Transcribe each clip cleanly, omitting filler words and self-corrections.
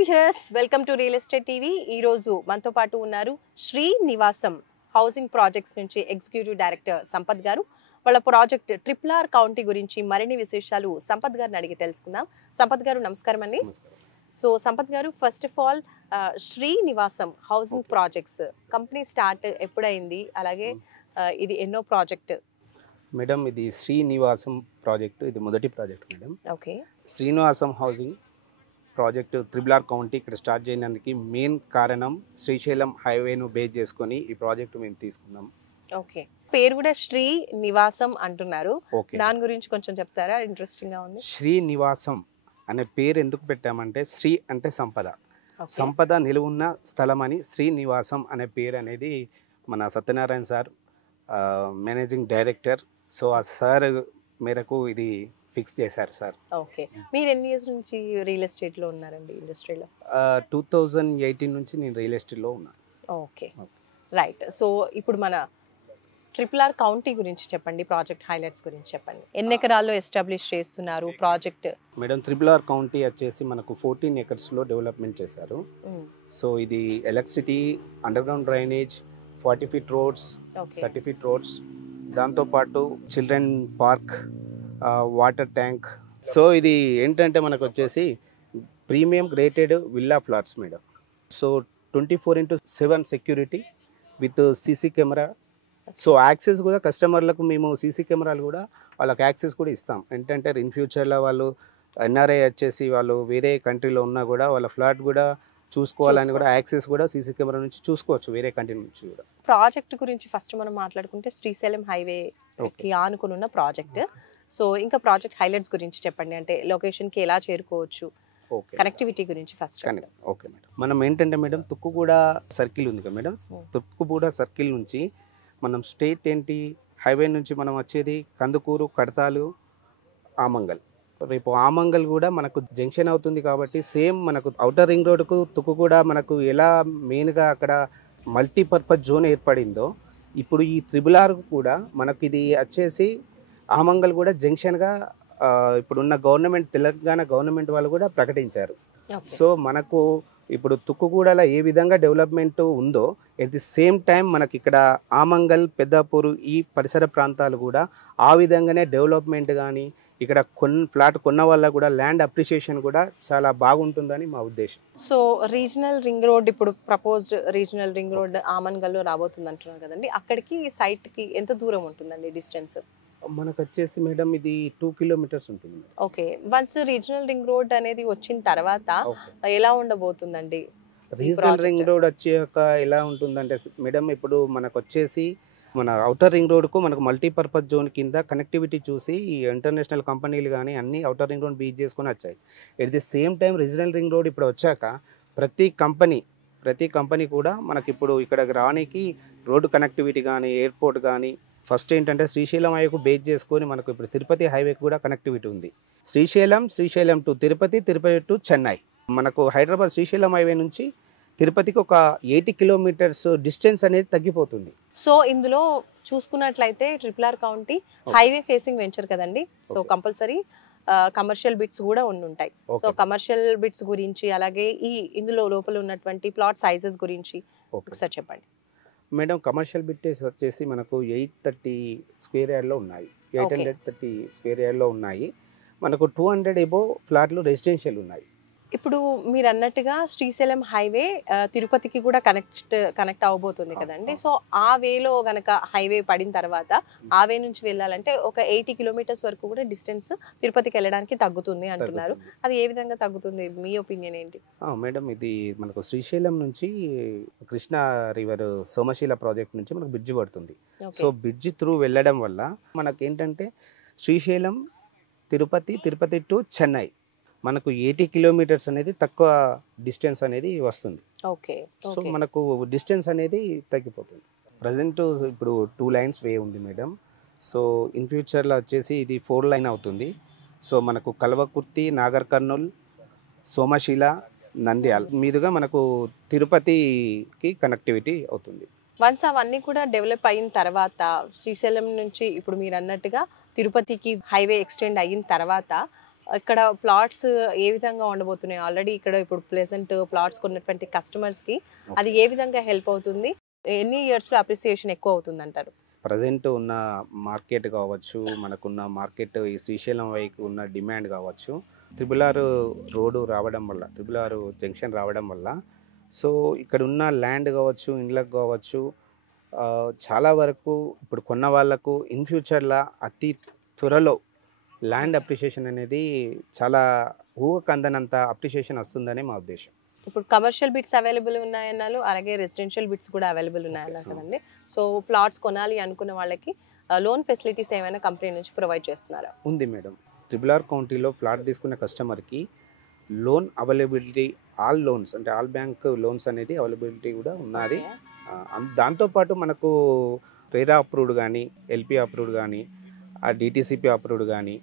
Viewers, welcome to real estate TV. ఈ రోజు మనతో పాటు ఉన్నారు శ్రీ నివాసం హౌసింగ్ ప్రాజెక్ట్స్ నుంచి ఎగ్జిక్యూటివ్ డైరెక్టర్ సంపత్ గారు. వాళ్ళ ప్రాజెక్ట్ ట్రిపుల్ ఆర్ కౌంటీ గురించి మరిన్ని విశేషాలు సంపత్ గారిని అడిగి తెలుసుకుందాం. సంపత్ గారు నమస్కారం అండి. సో సంపత్ గారు, ఫస్ట్ ఆఫ్ ఆల్ శ్రీ నివాసం హౌసింగ్ ప్రాజెక్ట్స్ కంపెనీ స్టార్ట్ ఎప్పుడైంది, అలాగే ఇది ఎన్నో ప్రాజెక్ట్? మేడం, ఇది శ్రీనివాసం ప్రాజెక్టు, ఇది మొదటి project madam. Okay. Srinivasam housing project triple R county ఇక్కడ స్టార్ట్ చేయడానికి మెయిన్ కారణం శ్రీశైలం హైవేను బేస్ చేసుకొని ఈ ప్రాజెక్టు మేము తీసుకున్నాం. ఓకే. పేరు కూడా శ్రీ నివాసం అంటున్నారు, ఓకే, దాని గురించి కొంచెం చెప్తారా? ఇంట్రెస్టింగ్ గా ఉంది. శ్రీనివాసం అనే పేరు ఎందుకు పెట్టామంటే, శ్రీ అంటే సంపద, సంపద నిలువున్న స్థలం అని శ్రీనివాసం అనే పేరు అనేది మన Satyanarayana sir managing director. So ఆ సార్ మేరకు ఇది ఫిక్స్ చేశారు సార్. ఓకే. మీరు ఎన్ని ఇయర్స్ నుంచి రియల్ ఎస్టేట్ లో ఉన్నారండి, ఇండస్ట్రీలో? 2018 నుంచి నేను రియల్ ఎస్టేట్లో ఉన్నాను. Okay, right. సో ఇప్పుడు మన ట్రిపుల్ ఆర్ కౌంటీ గురించి చెప్పండి, ప్రాజెక్ట్ హైలైట్స్ గురించి చెప్పండి. ఎన్ని ఎకరాల్లో ఎస్టాబ్లిష్ చేస్తున్నారు project? Madam, triple R county వచ్చేసి మనకు 14 ఎకర్స్లో డెవలప్మెంట్ చేశారు. సో ఇది electricity, underground drainage, 40 feet roads, 30 feet roads, దాంతోపాటు children park, water tank. So ఇది ఏంటంటే మనకు వచ్చేసి premium gated villa flats madam. So 24/7 security with CC camera. So access కూడా కస్టమర్లకు మేము సీసీ కెమెరాలు కూడా వాళ్ళకి యాక్సెస్ కూడా ఇస్తాం. ఏంటంటే ఇన్ ఫ్యూచర్లో వాళ్ళు ఎన్ఆర్ఐ వచ్చేసి వాళ్ళు వేరే కంట్రీలో ఉన్నా కూడా వాళ్ళ ఫ్లాట్ కూడా చూసుకోవాలని కూడా యాక్సెస్ కూడా సీసీ కెమెరా నుంచి చూసుకోవచ్చు, వేరే కంట్రీ నుంచి కూడా. ప్రాజెక్ట్ గురించి ఫస్ట్ మనం మాట్లాడుకుంటే శ్రీశైలం హైవే కి ఆనుకుని ఉన్న ప్రాజెక్ట్. సో ఇంకా ప్రాజెక్ట్ హైలైట్స్ గురించి చెప్పండి, అంటే లొకేషన్ కి ఎలా చేరుకోవచ్చు, కనెక్టివిటీ గురించి ఫస్ట్. ఓకే మేడం, మనం ఏంటంటే మేడం తుక్కుగూడ సర్కిల్ ఉంది కదా మేడం, తుక్కుగూడ సర్కిల్ నుంచి మనం స్ట్రైట్ ఏంటి హైవే నుంచి మనం వచ్చేది కందుకూరు, కడతాలు, ఆమంగల్. రేపు ఆమంగల్ కూడా మనకు జంక్షన్ అవుతుంది కాబట్టి సేమ్ మనకు అవుటర్ రింగ్ రోడ్కు తుక్కుగూడ మనకు ఎలా మెయిన్గా అక్కడ మల్టీపర్పస్ జోన్ ఏర్పడిందో, ఇప్పుడు ఈ త్రిబుల్ ఆర్ కూడా మనకు ఇది వచ్చేసి ఆమంగల్ కూడా జంక్షన్గా ఇప్పుడున్న గవర్నమెంట్, తెలంగాణ గవర్నమెంట్ వాళ్ళు కూడా ప్రకటించారు. సో మనకు ఇప్పుడు తుక్కుగూడలో ఏ విధంగా డెవలప్మెంట్ ఉందో ఎట్ ది సేమ్ టైం మనకి ఇక్కడ ఆమంగల్, పెద్దాపూరు ఈ పరిసర ప్రాంతాలు కూడా ఆ విధంగానే డెవలప్మెంట్ కానీ ఇక్కడ ఫ్లాట్ కొన్న వల్ల కూడా ల్యాండ్ అప్రిషియేషన్ కూడా చాలా బాగుంటుందని మా ఉద్దేశం. సో రీజనల్ రింగ్ రోడ్, ఇప్పుడు ప్రపోజ్డ్ రీజనల్ రింగ్ రోడ్ ఆమన్గల్లో రాబోతుంది అంటున్నారు కదండి, అక్కడికి సైట్ కి ఎంత దూరం ఉంటుందండి డిస్టెన్స్? మనకు వచ్చేసి మేడం ఇది 2 కిలోమీటర్స్ ఉంటుంది. Okay. Once regional ring road అనేది వచ్చిన తర్వాత ఎలా ఉండబోతుందండి? రీజనల్ రింగ్ రోడ్ వచ్చాక ఎలా ఉంటుందంటే మేడం, ఇప్పుడు మనకు వచ్చేసి మన అవుటర్ రింగ్ రోడ్కు మనకు మల్టీపర్పస్ జోన్ కింద కనెక్టివిటీ చూసి ఈ ఇంటర్నేషనల్ కంపెనీలు కానీ అన్ని అవుటర్ రింగ్ రోడ్ బీచ్ చేసుకొని వచ్చాయి. At the same time regional ring road ఇప్పుడు వచ్చాక ప్రతి కంపెనీ కూడా మనకి ఇప్పుడు ఇక్కడ రానికి రోడ్డు కనెక్టివిటీ కానీ, ఎయిర్పోర్ట్ కానీ, ఫస్ట్ ఏంటంటే శ్రీశైలం హైవేకు బేస్ చేసుకొని మనకు ఇప్పుడు తిరుపతి హైవేకి కూడా కనెక్టివిటీ ఉంది. Srisailam to Tirupati, Tirupati to Chennai. మనకు హైదరాబాద్ శ్రీశైలం హైవే నుంచి తిరుపతికి ఒక 80 కిలోమీటర్స్ డిస్టెన్స్ అనేది తగ్గిపోతుంది. సో ఇందులో చూసుకున్నట్లయితే triple R county highway facing venture కదండి, సో కంపల్సరీ కమర్షియల్ బిట్స్ కూడా ఉంటాయి. సో కమర్షియల్ బిట్స్ గురించి, అలాగే ఇందులో లోపల ఉన్నటువంటి ప్లాట్ సైజెస్ గురించి ఒకసారి చెప్పండి మేడం. కమర్షియల్ బిట్స్ వచ్చేసి మనకు 830 స్క్వేర్ యార్డ్లో ఉన్నాయి, 830 స్క్వేర్ యార్డ్లో ఉన్నాయి. మనకు 200 ఎబో ఫ్లాట్లు రెసిడెన్షియల్ ఉన్నాయి. ఇప్పుడు మీరు అన్నట్టుగా శ్రీశైలం హైవే తిరుపతికి కూడా కనెక్ట్ అవబోతుంది కదండి. సో ఆ వేలో గనక హైవే పడిన తర్వాత ఆ వే నుంచి వెళ్ళాలంటే ఒక 80 కిలోమీటర్స్ వరకు కూడా డిస్టెన్స్ తిరుపతికి వెళ్ళడానికి తగ్గుతుంది అంటున్నారు. అది ఏ విధంగా తగ్గుతుంది, మీ ఒపీనియన్ ఏంటి? మేడం, ఇది మనకు శ్రీశైలం నుంచి కృష్ణా రివర్ సోమశీల ప్రాజెక్ట్ నుంచి మనకు బ్రిడ్జ్ పడుతుంది. సో బ్రిడ్జ్ త్రూ వెళ్ళడం వల్ల మనకు ఏంటంటే శ్రీశైలం, తిరుపతి టు చెన్నై మనకు 80 కిలోమీటర్స్ అనేది తక్కువ డిస్టెన్స్ అనేది వస్తుంది. ఓకే. సో మనకు డిస్టెన్స్ అనేది తగ్గిపోతుంది. ప్రజెంట్ ఇప్పుడు 2 లైన్స్ వే ఉంది మేడం. సో ఇన్ ఫ్యూచర్లో వచ్చేసి ఇది 4 లైన్ అవుతుంది. సో మనకు కల్వకుర్తి, నాగర్ కర్నూల్, సోమశీల, నంద్యాల మీదుగా మనకు తిరుపతికి కనెక్టివిటీ అవుతుంది. వన్స్ అవన్నీ కూడా డెవలప్ అయిన తర్వాత శ్రీశైలం నుంచి ఇప్పుడు మీరు అన్నట్టుగా తిరుపతికి హైవే ఎక్స్టెండ్ అయిన తర్వాత ఇక్కడ ప్లాట్స్ ఏ విధంగా ఉండబోతున్నాయి? ఆల్రెడీ ఇక్కడ ఇప్పుడు ప్లెజెంట్ ప్లాట్స్ కొన్నటువంటి కస్టమర్స్ కి అది ఏ విధంగా హెల్ప్ అవుతుంది? ఎన్ని ఇయర్స్ లో అప్రిసియేషన్ ఎక్కువ అవుతుంది అంటారు? ప్రజెంట్ ఉన్న మార్కెట్ కావచ్చు, మనకున్న మార్కెట్ ఈ శ్రీశైలం వైపు ఉన్న డిమాండ్ కావచ్చు, త్రిబుల్ ఆర్ రోడ్డు రావడం వల్ల, త్రిబుల్ ఆర్ జంక్షన్ రావడం వల్ల, సో ఇక్కడ ఉన్న ల్యాండ్ కావచ్చు, ఇండ్లకు కావచ్చు, చాలా వరకు ఇప్పుడు కొన్న వాళ్ళకు ఇన్ ఫ్యూచర్లో అతి త్వరలో ల్యాండ్ అప్రిషియేషన్ అనేది చాలా ఊహకు అందనంత అప్రిషియేషన్ వస్తుందని మా ఉద్దేశం. ఇప్పుడు కమర్షియల్ బిట్స్ అవైలబుల్ ఉన్నాయన్నారు, అలాగే రెసిడెన్షియల్ బిట్స్ కూడా అవైలబుల్ ఉన్నాయన్నారు కదండి. సో ప్లాట్స్ కొనాలి అనుకున్న వాళ్ళకి లోన్ ఫెసిలిటీస్ ఏమైనా కంపెనీ నుంచి ప్రొవైడ్ చేస్తున్నారా? ఉంది మేడం. త్రిబుల్ ఆర్ కౌంటీలో ప్లాట్ తీసుకున్న కస్టమర్కి లోన్ అవైలబిలిటీ, ఆల్ లోన్స్ అంటే ఆల్ బ్యాంక్ లోన్స్ అనేది అవైలబిలిటీ కూడా ఉన్నది. దాంతోపాటు మనకు రేరా అప్రూవ్డ్ కానీ, ఎల్పి అప్రూవ్డ్ కానీ, డిటిసిపి అప్రూవ్డ్ కానీ,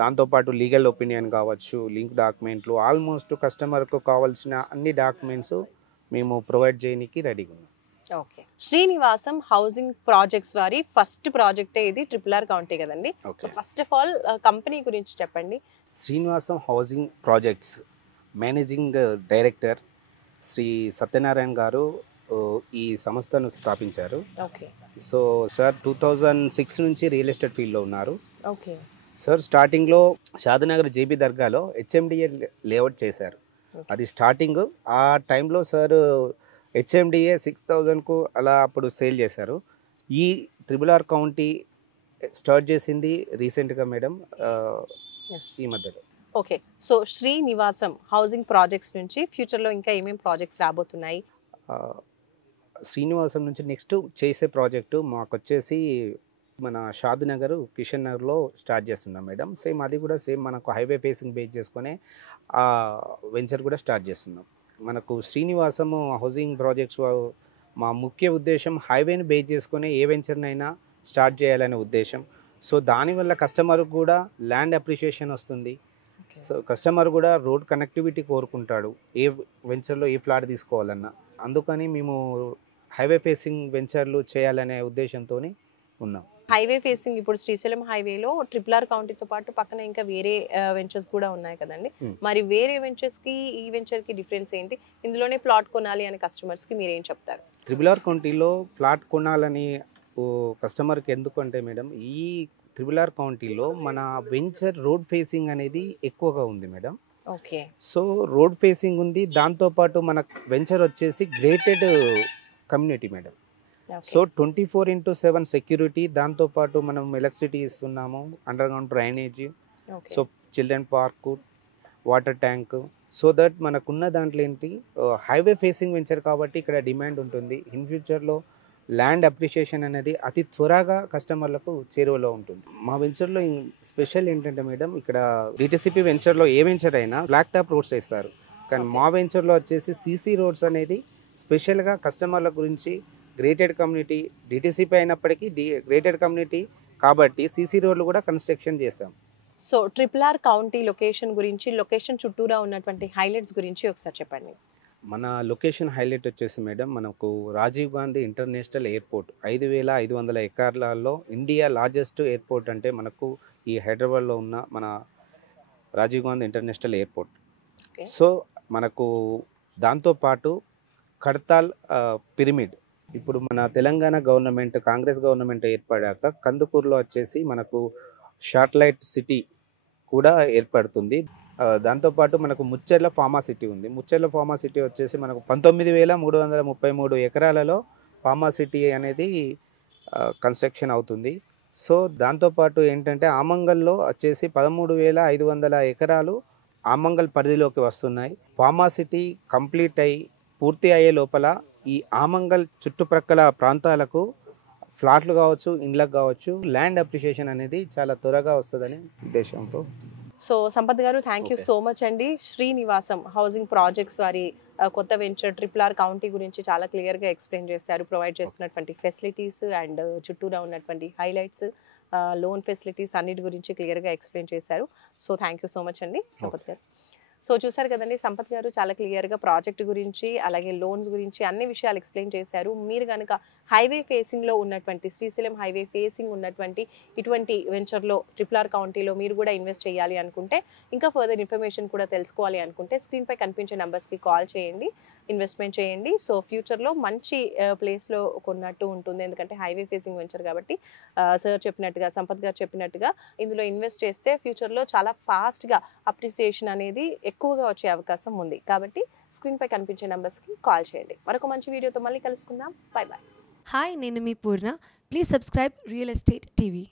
దాంతోపాటు లీగల్ ఒపీనియన్ కావచ్చు, లింక్ డాక్యుమెంట్లు, ఆల్మోస్ట్ కస్టమర్కు కావాల్సిన అన్ని డాక్యుమెంట్స్ మేము ప్రొవైడ్ చేయడానికి రెడీగా ఉన్నాం. ఓకే. శ్రీనివాసం హౌసింగ్ ప్రాజెక్ట్స్ వారి ఫస్ట్ ప్రాజెక్టే ఇది, ట్రిపుల్-ఆర్ కౌంటీ కదండి. ఫస్ట్ ఆఫ్ ఆల్ కంపెనీ గురించి చెప్పండి. Srinivasam housing projects managing director Sri Satyanarayana గారు ఈ సంస్థను స్థాపించారు. ఓకే. సో సార్ 2006 నుంచి రియల్ ఎస్టేట్ ఫీల్డ్లో ఉన్నారు. ఓకే సార్ స్టార్టింగ్లో షాదనగర్ జేబీ దర్గాలో హెచ్ఎండిఏ లేఅవుట్ చేశారు. అది స్టార్టింగ్. ఆ టైంలో సార్ హెచ్ఎండిఏ 6000కు అలా అప్పుడు సేల్ చేశారు. ఈ త్రిబుల్-ఆర్ కౌంటీ స్టార్ట్ చేసింది రీసెంట్గా మేడం, ఈ మధ్యలో. Okay. So Srinivasam housing projects నుంచి ఫ్యూచర్లో ఇంకా ఏమేమి ప్రాజెక్ట్స్ రాబోతున్నాయి? శ్రీనివాసం నుంచి నెక్స్ట్ చేసే ప్రాజెక్టు మాకు వచ్చేసి మన షాద్నగర్, కిషన్ నగర్లో స్టార్ట్ చేస్తున్నాం మేడం. సేమ్ అది కూడా సేమ్ మనకు హైవే ఫేసింగ్ బేస్ చేసుకొని ఆ వెంచర్ కూడా స్టార్ట్ చేస్తున్నాం. మనకు శ్రీనివాసం హౌసింగ్ ప్రాజెక్ట్స్ మా ముఖ్య ఉద్దేశం హైవేని బేస్ చేసుకొని ఏ వెంచర్నైనా స్టార్ట్ చేయాలనే ఉద్దేశం. సో దానివల్ల కస్టమర్కి కూడా ల్యాండ్ అప్రిషియేషన్ వస్తుంది. సో కస్టమర్ కూడా రోడ్ కనెక్టివిటీ కోరుకుంటాడు ఏ వెంచర్లో ఏ ఫ్లాట్ తీసుకోవాలన్నా. అందుకని మేము హైవే ఫేసింగ్ వెంచర్లు చేయాలనే ఉద్దేశంతో ఉన్నాం. హైవే ఫేసింగ్ ఇప్పుడు శ్రీశైలం హైవేలో ట్రిపుల్-ఆర్ కౌంటీతో పాటు పక్కన ఇంకా వేరే వెంచర్స్ కూడా ఉన్నాయి కదండి. మరి వేరే వెంచర్స్ కి ఈ వెంచర్ కి డిఫరెన్స్ ఏంటి? ఇందులోనే ప్లాట్ కొనాలి అనే కస్టమర్స్ కి మీరు ఏం చెప్తారు? త్రిబుల్-ఆర్ కౌంటీలో ప్లాట్ కొనాలని కస్టమర్కి ఎందుకంటే మేడం, ఈ త్రిబుల్-ఆర్ కౌంటీలో మన వెంచర్ రోడ్ ఫేసింగ్ అనేది ఎక్కువగా ఉంది madam. Okay. So road facing ఉంది, దాంతోపాటు మన వెంచర్ వచ్చేసి grated community madam. So 24/7 security, దాంతోపాటు మనం ఎలక్ట్రిసిటీ ఇస్తున్నాము, under ground drainage, so children park, water tank. So that మనకున్న దాంట్లో ఏంటి హైవే ఫేసింగ్ వెంచర్ కాబట్టి ఇక్కడ డిమాండ్ ఉంటుంది. ఇన్ ఫ్యూచర్లో ల్యాండ్ అప్రిషియేషన్ అనేది అతి త్వరగా కస్టమర్లకు చేరువలో ఉంటుంది. మా వెంచర్లో స్పెషల్ ఏంటంటే మేడం, ఇక్కడ డిటిసిపి వెంచర్లో ఏ వెంచర్ అయినా బ్లాక్ టాప్ రోడ్స్ వేస్తారు, కానీ మా వెంచర్లో వచ్చేసి సీసీ రోడ్స్ అనేది స్పెషల్గా కస్టమర్ల గురించి గ్రేటెడ్ కమ్యూనిటీ, డిటిసిపి అయినప్పటికీ గ్రేటెడ్ కమ్యూనిటీ కాబట్టి సీసీ రోడ్లు కూడా కన్స్ట్రక్షన్ చేస్తాం. సో ట్రిపుల్-ఆర్ కౌంటీ లొకేషన్ గురించి, లొకేషన్ చుట్టూరా ఉన్నటువంటి హైలైట్స్ గురించి ఒకసారి చెప్పండి. మన లొకేషన్ హైలైట్ వచ్చేసి మేడం, మనకు రాజీవ్ గాంధీ ఇంటర్నేషనల్ ఎయిర్పోర్ట్ 5500 ఎకరాలలో ఇండియా లార్జెస్ట్ ఎయిర్పోర్ట్ అంటే మనకు ఈ హైదరాబాద్లో ఉన్న మన Rajiv Gandhi international airport. So మనకు దాంతోపాటు కడతాల్ పిరమిడ్, ఇప్పుడు మన తెలంగాణ గవర్నమెంట్, కాంగ్రెస్ గవర్నమెంట్ ఏర్పడాక కందుకూరులో వచ్చేసి మనకు శాటిలైట్ సిటీ కూడా ఏర్పడుతుంది. దాంతోపాటు మనకు ముచ్చెర్ల ఫార్మా సిటీ ఉంది. ముచ్చెర్ల ఫార్మా సిటీ వచ్చేసి మనకు 19,333 ఎకరాలలో ఫార్మా సిటీ అనేది కన్స్ట్రక్షన్ అవుతుంది. సో దాంతోపాటు ఏంటంటే ఆమంగల్లో వచ్చేసి 13,500 ఎకరాలు ఆమంగల్ పరిధిలోకి వస్తున్నాయి. ఫార్మా సిటీ కంప్లీట్ అయ్యి పూర్తి అయ్యే లోపల ఈ ఆమంగల్ చుట్టుప్రక్కల ప్రాంతాలకు ఫ్లాట్లు కావచ్చు, ఇండ్లకు కావచ్చు, ల్యాండ్ అప్రిషియేషన్ అనేది చాలా త్వరగా వస్తుందని ఉద్దేశంతో. సో సంపత్ గారు, థ్యాంక్ యూ సో మచ్ అండి. శ్రీనివాసం హౌసింగ్ ప్రాజెక్ట్స్ వారి కొత్త వెంచర్ ట్రిపుల్-ఆర్ కౌంటీ గురించి చాలా క్లియర్గా ఎక్స్ప్లెయిన్ చేశారు. ప్రొవైడ్ చేస్తున్నటువంటి ఫెసిలిటీస్ అండ్ చుట్టూరా ఉన్నటువంటి హైలైట్స్, లోన్ ఫెసిలిటీస్ అన్నిటి గురించి క్లియర్గా ఎక్స్ప్లెయిన్ చేశారు. So thank you so much అండి సంపత్ గారు. సో చూసారు కదండి, సంపత్ గారు చాలా క్లియర్గా ప్రాజెక్ట్ గురించి అలాగే లోన్స్ గురించి అన్ని విషయాలు ఎక్స్ప్లెయిన్ చేశారు. మీరు కనుక హైవే ఫేసింగ్లో ఉన్నటువంటి శ్రీశైలం హైవే ఫేసింగ్ ఉన్నటువంటి ఇటువంటి వెంచర్లో RRR కౌంటీలో మీరు కూడా ఇన్వెస్ట్ చేయాలి అనుకుంటే, ఇంకా ఫర్దర్ ఇన్ఫర్మేషన్ కూడా తెలుసుకోవాలి అనుకుంటే స్క్రీన్పై కనిపించే నెంబర్స్కి కాల్ చేయండి, ఇన్వెస్ట్మెంట్ చేయండి. సో ఫ్యూచర్లో మంచి ప్లేస్లో కొన్నట్టు ఉంటుంది, ఎందుకంటే హైవే ఫేసింగ్ వెంచర్ కాబట్టి. సార్ చెప్పినట్టుగా, సంపత్ గారు చెప్పినట్టుగా ఇందులో ఇన్వెస్ట్ చేస్తే ఫ్యూచర్లో చాలా ఫాస్ట్గా అప్రిసియేషన్ అనేది ఎక్కువగా వచ్చే అవకాశం ఉంది. కాబట్టి స్క్రీన్పై కనిపించే నెంబర్స్కి కాల్ చేయండి. మరొక మంచి వీడియోతో మళ్ళీ కలుసుకుందాం. By bye. హాయ్, నేను మీ Purna. Please subscribe real estate TV.